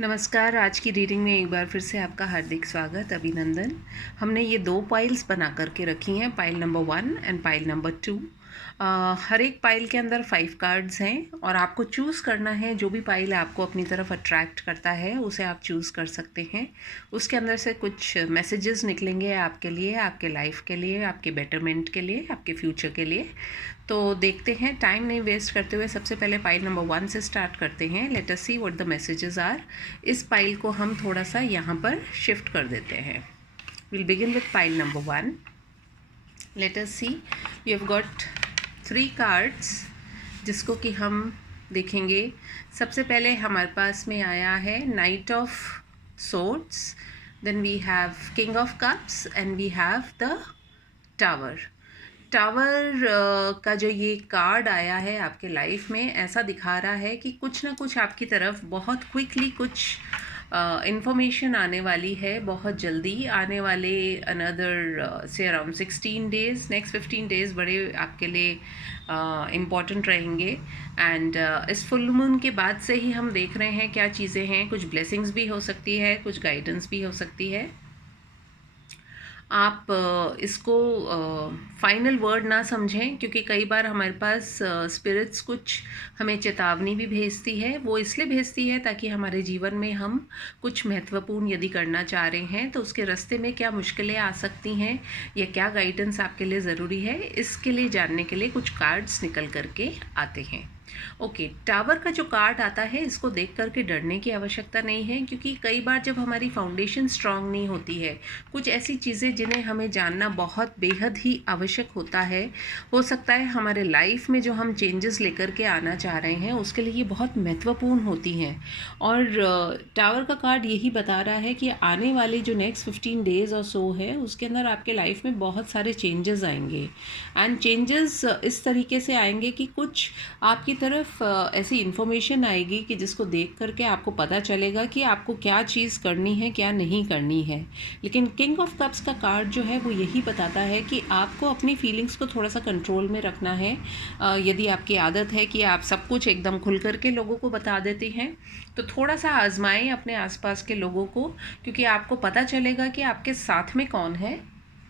नमस्कार। आज की रीडिंग में एक बार फिर से आपका हार्दिक स्वागत, अभिनंदन। हमने ये 2 पाइल्स बना करके रखी हैं, pile number 1 and pile number 2। हर एक पाइल के अंदर 5 कार्ड्स हैं और आपको चूज़ करना है। जो भी पाइल आपको अपनी तरफ अट्रैक्ट करता है उसे आप चूज़ कर सकते हैं। उसके अंदर से कुछ मैसेजेस निकलेंगे आपके लिए, आपके लाइफ के लिए, आपके बेटरमेंट के लिए, आपके फ्यूचर के लिए। तो देखते हैं, टाइम नहीं वेस्ट करते हुए सबसे पहले पाइल नंबर 1 से स्टार्ट करते हैं। Let us see what the messages are. इस पाइल को हम थोड़ा सा यहाँ पर शिफ्ट कर देते हैं। Will begin with pile number 1। Let us see, we have got 3 cards जिसको कि हम देखेंगे। सबसे पहले हमारे पास में आया है knight of swords, then we have king of cups and we have the tower. Tower का जो ये कार्ड आया है आपके लाइफ में, ऐसा दिखा रहा है कि कुछ ना कुछ आपकी तरफ बहुत क्विकली कुछ इन्फॉर्मेशन आने वाली है, बहुत जल्दी आने वाले। अनदर से अराउंड 16 डेज़, नेक्स्ट 15 डेज़ बड़े आपके लिए इम्पॉर्टेंट रहेंगे। एंड इस फुल मून के बाद से ही हम देख रहे हैं क्या चीज़ें हैं। कुछ ब्लेसिंग्स भी हो सकती है, कुछ गाइडेंस भी हो सकती है। आप इसको फाइनल वर्ड ना समझें, क्योंकि कई बार हमारे पास स्पिरिट्स कुछ हमें चेतावनी भी भेजती है। वो इसलिए भेजती है ताकि हमारे जीवन में हम कुछ महत्वपूर्ण यदि करना चाह रहे हैं तो उसके रास्ते में क्या मुश्किलें आ सकती हैं या क्या गाइडेंस आपके लिए ज़रूरी है, इसके लिए जानने के लिए कुछ कार्ड्स निकल करके आते हैं। ओके, टावर का जो कार्ड आता है इसको देख करके डरने की आवश्यकता नहीं है, क्योंकि कई बार जब हमारी फाउंडेशन स्ट्रांग नहीं होती है, कुछ ऐसी चीज़ें जिन्हें हमें जानना बहुत बेहद ही आवश्यक होता है। हो सकता है हमारे लाइफ में जो हम चेंजेस लेकर के आना चाह रहे हैं उसके लिए ये बहुत महत्वपूर्ण होती हैं। और टावर का कार्ड यही बता रहा है कि आने वाले जो नेक्स्ट 15 डेज़ और सो है उसके अंदर आपके लाइफ में बहुत सारे चेंजेस आएंगे। एंड चेंजेस इस तरीके से आएंगे कि कुछ आपकी तरफ ऐसी इन्फॉर्मेशन आएगी कि जिसको देख करके आपको पता चलेगा कि आपको क्या चीज़ करनी है, क्या नहीं करनी है। लेकिन किंग ऑफ कप्स का कार्ड जो है वो यही बताता है कि आपको अपनी फीलिंग्स को थोड़ा सा कंट्रोल में रखना है। यदि आपकी आदत है कि आप सब कुछ एकदम खुल करके लोगों को बता देते हैं, तो थोड़ा सा आजमाएं अपने आसपास के लोगों को, क्योंकि आपको पता चलेगा कि आपके साथ में कौन है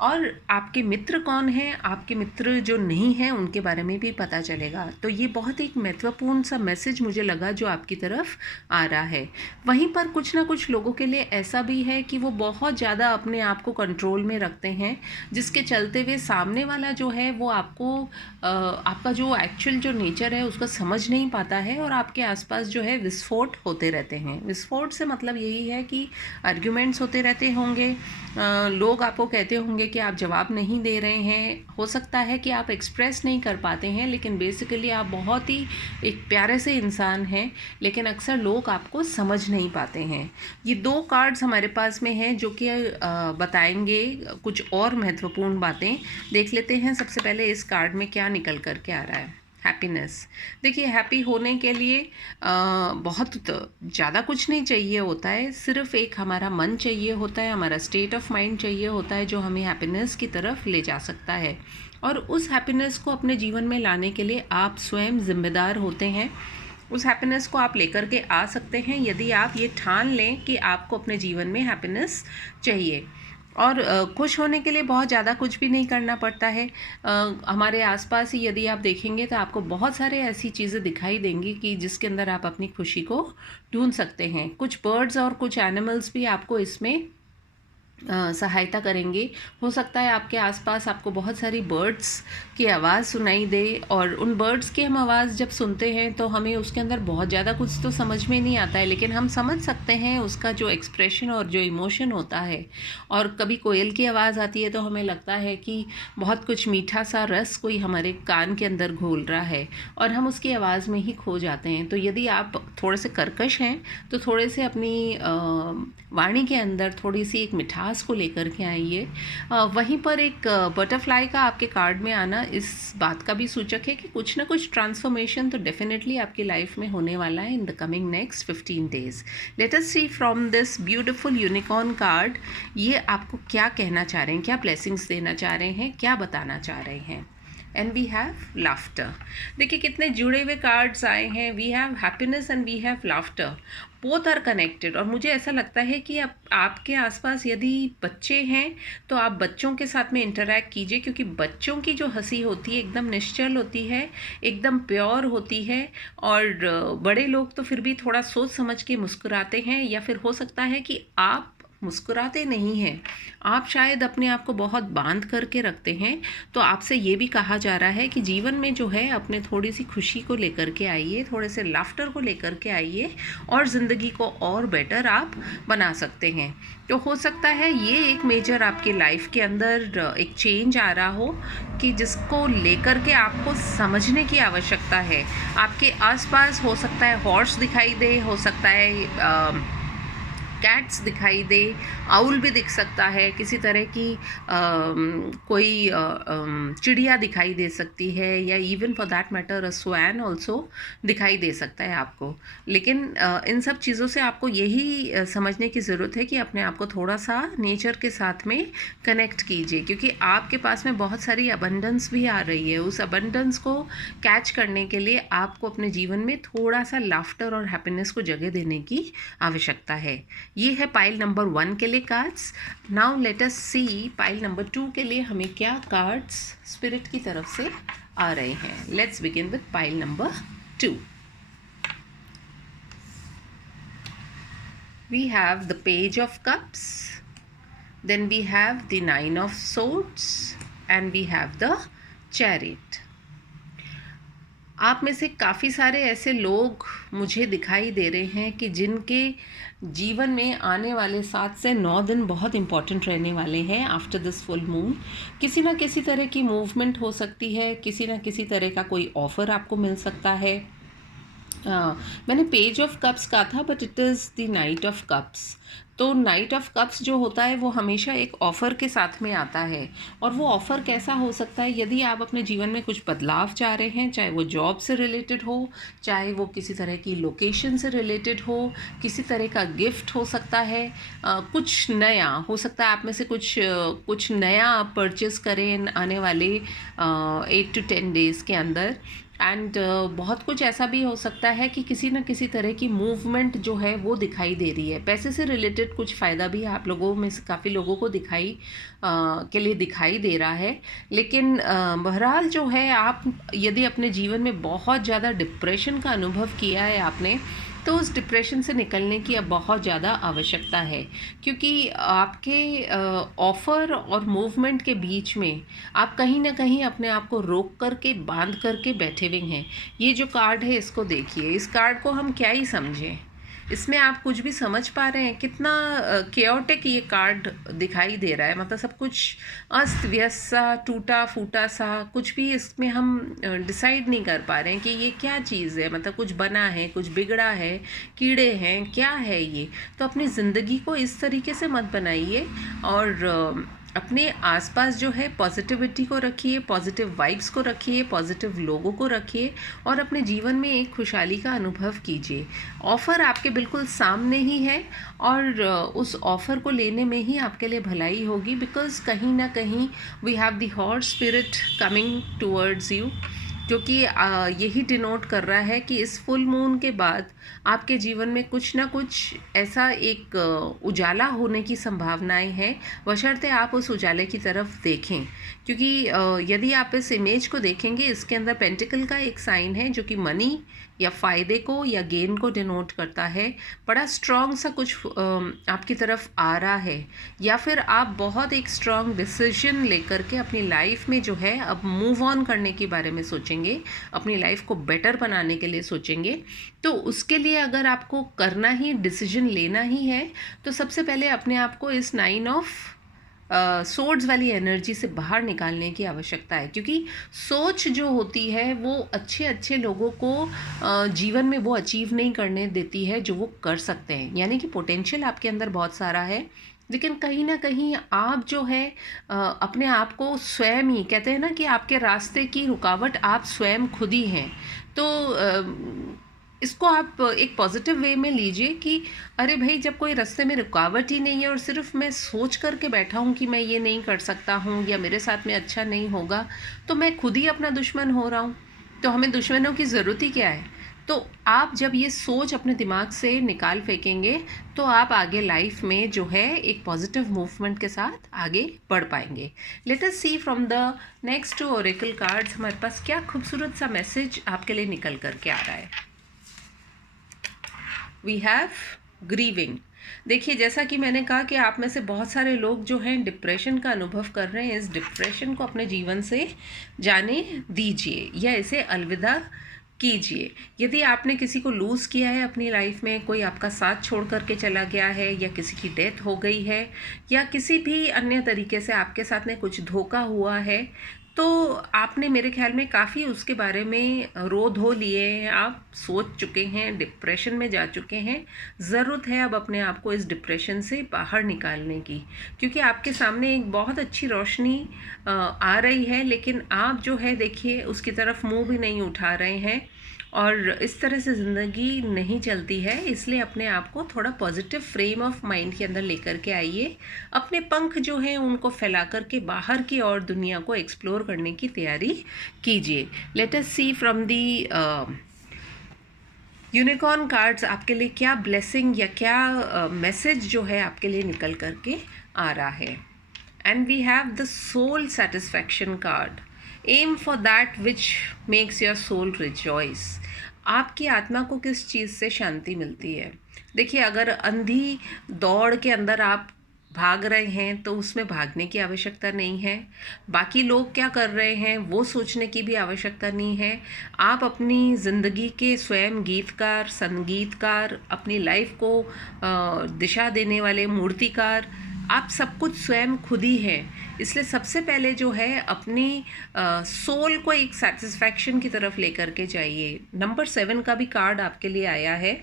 और आपके मित्र कौन हैं। आपके मित्र जो नहीं हैं उनके बारे में भी पता चलेगा। तो ये बहुत एक महत्वपूर्ण सा मैसेज मुझे लगा जो आपकी तरफ आ रहा है। वहीं पर कुछ ना कुछ लोगों के लिए ऐसा भी है कि वो बहुत ज़्यादा अपने आप को कंट्रोल में रखते हैं, जिसके चलते हुए सामने वाला जो है वो आपको आपका जो एक्चुअल जो नेचर है उसका समझ नहीं पाता है, और आपके आसपास जो है विस्फोट होते रहते हैं। विस्फोट से मतलब यही है कि आर्ग्यूमेंट्स होते रहते होंगे, लोग आपको कहते होंगे कि आप जवाब नहीं दे रहे हैं। हो सकता है कि आप एक्सप्रेस नहीं कर पाते हैं, लेकिन बेसिकली आप बहुत ही एक प्यारे से इंसान हैं, लेकिन अक्सर लोग आपको समझ नहीं पाते हैं। ये 2 कार्ड्स हमारे पास में हैं जो कि बताएंगे कुछ और महत्वपूर्ण बातें। देख लेते हैं सबसे पहले इस कार्ड में क्या निकल कर के आ रहा है। हैप्पीनेस। देखिए, हैप्पी होने के लिए बहुत ज़्यादा कुछ नहीं चाहिए होता है, सिर्फ एक हमारा मन चाहिए होता है, हमारा स्टेट ऑफ माइंड चाहिए होता है जो हमें हैप्पीनेस की तरफ ले जा सकता है। और उस हैप्पीनेस को अपने जीवन में लाने के लिए आप स्वयं जिम्मेदार होते हैं। उस हैप्पीनेस को आप लेकर के आ सकते हैं यदि आप ये ठान लें कि आपको अपने जीवन में हैप्पीनेस चाहिए। और खुश होने के लिए बहुत ज़्यादा कुछ भी नहीं करना पड़ता है। हमारे आसपास ही यदि आप देखेंगे तो आपको बहुत सारे ऐसी चीज़ें दिखाई देंगी कि जिसके अंदर आप अपनी खुशी को ढूंढ सकते हैं। कुछ बर्ड्स और कुछ एनिमल्स भी आपको इसमें सहायता करेंगे। हो सकता है आपके आसपास आपको बहुत सारी बर्ड्स की आवाज़ सुनाई दे, और उन बर्ड्स की हम आवाज़ जब सुनते हैं तो हमें उसके अंदर बहुत ज़्यादा कुछ तो समझ में नहीं आता है, लेकिन हम समझ सकते हैं उसका जो एक्सप्रेशन और जो इमोशन होता है। और कभी कोयल की आवाज़ आती है तो हमें लगता है कि बहुत कुछ मीठा सा रस कोई हमारे कान के अंदर घोल रहा है, और हम उसकी आवाज़ में ही खो जाते हैं। तो यदि आप थोड़े से कर्कश हैं तो थोड़े से अपनी वाणी के अंदर थोड़ी सी एक मिठास को लेकर के आइए। वहीं पर एक बटरफ्लाई का आपके कार्ड में आना इस बात का भी सूचक है कि कुछ ना कुछ ट्रांसफॉर्मेशन तो डेफिनेटली आपकी लाइफ में होने वाला है in the coming next 15 days. Let us see from this beautiful unicorn card, ये आपको क्या कहना चाह रहे हैं, क्या ब्लेसिंग्स देना चाह रहे हैं, क्या बताना चाह रहे हैं। And we have laughter. देखिए कितने जुड़े हुए कार्ड्स आए हैं। We have happiness and we have laughter, both are connected. और मुझे ऐसा लगता है कि आपके आसपास यदि बच्चे हैं तो आप बच्चों के साथ में इंटरैक्ट कीजिए, क्योंकि बच्चों की जो हंसी होती है एकदम निश्चल होती है, एकदम प्योर होती है। और बड़े लोग तो फिर भी थोड़ा सोच समझ के मुस्कुराते हैं, या फिर हो सकता है कि आप मुस्कुराते नहीं हैं, आप शायद अपने आप को बहुत बांध करके रखते हैं। तो आपसे ये भी कहा जा रहा है कि जीवन में जो है अपने थोड़ी सी खुशी को लेकर के आइए, थोड़े से लाफ्टर को लेकर के आइए, और ज़िंदगी को और बेटर आप बना सकते हैं। तो हो सकता है ये एक मेजर आपकी लाइफ के अंदर एक चेंज आ रहा हो, कि जिसको लेकर के आपको समझने की आवश्यकता है। आपके आसपास हो सकता है हॉर्स दिखाई दे, हो सकता है कैट्स दिखाई दे, आउल भी दिख सकता है, किसी तरह की कोई चिड़िया दिखाई दे सकती है, या even for that matter a swan also दिखाई दे सकता है आपको। लेकिन इन सब चीज़ों से आपको यही समझने की ज़रूरत है कि अपने आप को थोड़ा सा नेचर के साथ में कनेक्ट कीजिए, क्योंकि आपके पास में बहुत सारी अबंडेंस भी आ रही है। उस अबंडेंस को कैच करने के लिए आपको अपने जीवन में थोड़ा सा लाफ्टर और हैप्पीनेस को जगह देने की आवश्यकता है। ये है पाइल नंबर 1 के लिए कार्ड्स। नाउ लेट अस सी पाइल नंबर 2 के लिए हमें क्या कार्ड्स स्पिरिट की तरफ से आ रहे हैं। Let's begin with pile number 2। We have the page of cups, then we have the 9 of swords and we have the chariot. आप में से काफ़ी सारे ऐसे लोग मुझे दिखाई दे रहे हैं कि जिनके जीवन में आने वाले 7 से 9 दिन बहुत इम्पॉर्टेंट रहने वाले हैं आफ्टर दिस फुल मून। किसी ना किसी तरह की मूवमेंट हो सकती है, किसी ना किसी तरह का कोई ऑफ़र आपको मिल सकता है। मैंने पेज ऑफ कप्स कहा था, but it is the night of cups. तो नाइट ऑफ कप्स जो होता है वो हमेशा एक ऑफ़र के साथ में आता है। और वो ऑफ़र कैसा हो सकता है? यदि आप अपने जीवन में कुछ बदलाव चाह रहे हैं, चाहे वो जॉब से रिलेटेड हो, चाहे वो किसी तरह की लोकेशन से रिलेटेड हो, किसी तरह का गिफ्ट हो सकता है, कुछ नया हो सकता है। आप में से कुछ नया परचेस करें आने वाले 8 to 10 डेज़ के अंदर। एंड बहुत कुछ ऐसा भी हो सकता है कि किसी न किसी तरह की मूवमेंट जो है वो दिखाई दे रही है। पैसे से रिलेटेड कुछ फ़ायदा भी आप लोगों में से काफ़ी लोगों को के लिए दिखाई दे रहा है। लेकिन बहरहाल जो है, आप यदि अपने जीवन में बहुत ज़्यादा डिप्रेशन का अनुभव किया है आपने, तो उस डिप्रेशन से निकलने की अब बहुत ज़्यादा आवश्यकता है, क्योंकि आपके ऑफ़र और मूवमेंट के बीच में आप कहीं ना कहीं अपने आप को रोक करके, बांध करके बैठे हुए हैं। ये जो कार्ड है इसको देखिए, इस कार्ड को हम क्या ही समझें, इसमें आप कुछ भी समझ पा रहे हैं? कितना केओटिक ये कार्ड दिखाई दे रहा है। मतलब सब कुछ अस्त व्यस्त सा, टूटा फूटा सा, कुछ भी इसमें हम डिसाइड नहीं कर पा रहे हैं कि ये क्या चीज़ है। मतलब कुछ बना है, कुछ बिगड़ा है, कीड़े हैं, क्या है ये। तो अपनी ज़िंदगी को इस तरीके से मत बनाइए, और अपने आसपास जो है पॉजिटिविटी को रखिए, पॉजिटिव वाइब्स को रखिए, पॉजिटिव लोगों को रखिए, और अपने जीवन में एक खुशहाली का अनुभव कीजिए। ऑफ़र आपके बिल्कुल सामने ही है, और उस ऑफ़र को लेने में ही आपके लिए भलाई होगी। बिकॉज़ कहीं ना कहीं we have the horse spirit coming towards you, जो कि यही डिनोट कर रहा है कि इस फुल मून के बाद आपके जीवन में कुछ ना कुछ ऐसा एक उजाला होने की संभावनाएं हैं, बशर्ते आप उस उजाले की तरफ देखें। क्योंकि यदि आप इस इमेज को देखेंगे, इसके अंदर पेंटिकल का एक साइन है जो कि मनी या फ़ायदे को या गेन को डिनोट करता है। बड़ा स्ट्रॉन्ग सा कुछ आपकी तरफ आ रहा है, या फिर आप बहुत एक स्ट्रॉन्ग डिसीजन लेकर के अपनी लाइफ में जो है अब मूव ऑन करने के बारे में सोचेंगे, अपनी लाइफ को बेटर बनाने के लिए सोचेंगे। तो उसके लिए अगर आपको करना ही, डिसीजन लेना ही है, तो सबसे पहले अपने आप को इस 9 ऑफ सोर्ड्स वाली एनर्जी से बाहर निकालने की आवश्यकता है। क्योंकि सोच जो होती है वो अच्छे अच्छे लोगों को जीवन में वो अचीव नहीं करने देती है जो वो कर सकते हैं। यानी कि पोटेंशियल आपके अंदर बहुत सारा है, लेकिन कहीं ना कहीं आप जो है अपने आप को स्वयं ही, कहते हैं ना कि आपके रास्ते की रुकावट आप स्वयं खुद ही हैं। तो इसको आप एक पॉजिटिव वे में लीजिए कि अरे भाई, जब कोई रास्ते में रुकावट ही नहीं है और सिर्फ मैं सोच करके बैठा हूँ कि मैं ये नहीं कर सकता हूँ या मेरे साथ में अच्छा नहीं होगा, तो मैं खुद ही अपना दुश्मन हो रहा हूँ। तो हमें दुश्मनों की ज़रूरत ही क्या है? तो आप जब ये सोच अपने दिमाग से निकाल फेंकेंगे, तो आप आगे लाइफ में जो है एक पॉजिटिव मूवमेंट के साथ आगे बढ़ पाएंगे। Let us see from the next two oracle cards हमारे पास क्या खूबसूरत सा मैसेज आपके लिए निकल करके आ रहा है। We have grieving. देखिए, जैसा कि मैंने कहा कि आप में से बहुत सारे लोग जो हैं डिप्रेशन का अनुभव कर रहे हैं। इस डिप्रेशन को अपने जीवन से जाने दीजिए या इसे अलविदा कीजिए। यदि आपने किसी को लूज़ किया है अपनी लाइफ में, कोई आपका साथ छोड़ करके चला गया है या किसी की डेथ हो गई है या किसी भी अन्य तरीके से आपके साथ में कुछ धोखा हुआ है, तो आपने मेरे ख्याल में काफ़ी उसके बारे में रो धो लिए हैं, आप सोच चुके हैं, डिप्रेशन में जा चुके हैं। ज़रूरत है अब अपने आप को इस डिप्रेशन से बाहर निकालने की, क्योंकि आपके सामने एक बहुत अच्छी रोशनी आ रही है, लेकिन आप जो है देखिए उसकी तरफ मुंह भी नहीं उठा रहे हैं और इस तरह से ज़िंदगी नहीं चलती है। इसलिए अपने आप को थोड़ा पॉजिटिव फ्रेम ऑफ माइंड के अंदर लेकर के आइए। अपने पंख जो हैं उनको फैला करके बाहर की और दुनिया को एक्सप्लोर करने की तैयारी कीजिए। Let us see from the unicorn cards आपके लिए क्या ब्लेसिंग या क्या मैसेज जो है आपके लिए निकल करके आ रहा है। And we have the soul satisfaction card. Aim for that which makes your soul rejoice. आपकी आत्मा को किस चीज़ से शांति मिलती है? देखिए, अगर अंधी दौड़ के अंदर आप भाग रहे हैं तो उसमें भागने की आवश्यकता नहीं है। बाकी लोग क्या कर रहे हैं वो सोचने की भी आवश्यकता नहीं है। आप अपनी ज़िंदगी के स्वयं गीतकार, संगीतकार, अपनी लाइफ को दिशा देने वाले मूर्तिकार, आप सब कुछ स्वयं खुद ही हैं। इसलिए सबसे पहले जो है अपनी सोल को एक सेटिस्फैक्शन की तरफ लेकर के जाइए। नंबर 7 का भी कार्ड आपके लिए आया है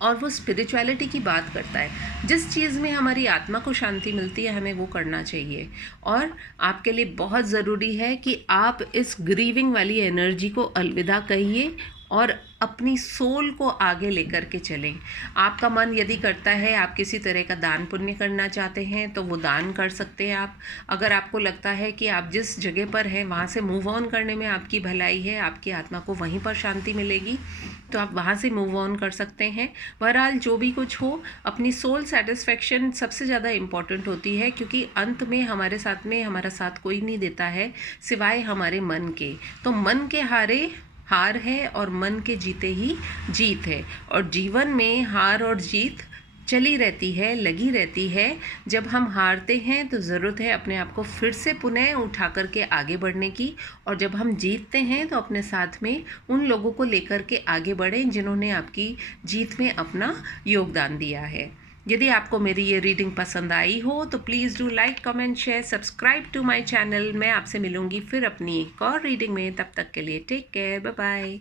और वो स्पिरिचुअलिटी की बात करता है। जिस चीज़ में हमारी आत्मा को शांति मिलती है हमें वो करना चाहिए। और आपके लिए बहुत ज़रूरी है कि आप इस ग्रीविंग वाली एनर्जी को अलविदा कहिए और अपनी सोल को आगे लेकर के चलें। आपका मन यदि करता है आप किसी तरह का दान पुण्य करना चाहते हैं तो वो दान कर सकते हैं आप। अगर आपको लगता है कि आप जिस जगह पर हैं वहाँ से मूव ऑन करने में आपकी भलाई है, आपकी आत्मा को वहीं पर शांति मिलेगी, तो आप वहाँ से मूव ऑन कर सकते हैं। बहरहाल जो भी कुछ हो, अपनी सोल सेटिस्फेक्शन सबसे ज़्यादा इम्पॉर्टेंट होती है, क्योंकि अंत में हमारे साथ में हमारा साथ कोई नहीं देता है सिवाय हमारे मन के। तो मन के हारे हार है और मन के जीते ही जीत है। और जीवन में हार और जीत चली रहती है, लगी रहती है। जब हम हारते हैं तो ज़रूरत है अपने आप को फिर से पुनः उठा करके आगे बढ़ने की, और जब हम जीतते हैं तो अपने साथ में उन लोगों को लेकर के आगे बढ़ें जिन्होंने आपकी जीत में अपना योगदान दिया है। यदि आपको मेरी ये रीडिंग पसंद आई हो तो please do like, comment, share, subscribe to my channel. मैं आपसे मिलूँगी फिर अपनी एक और रीडिंग में। तब तक के लिए टेक केयर, बाय बाय।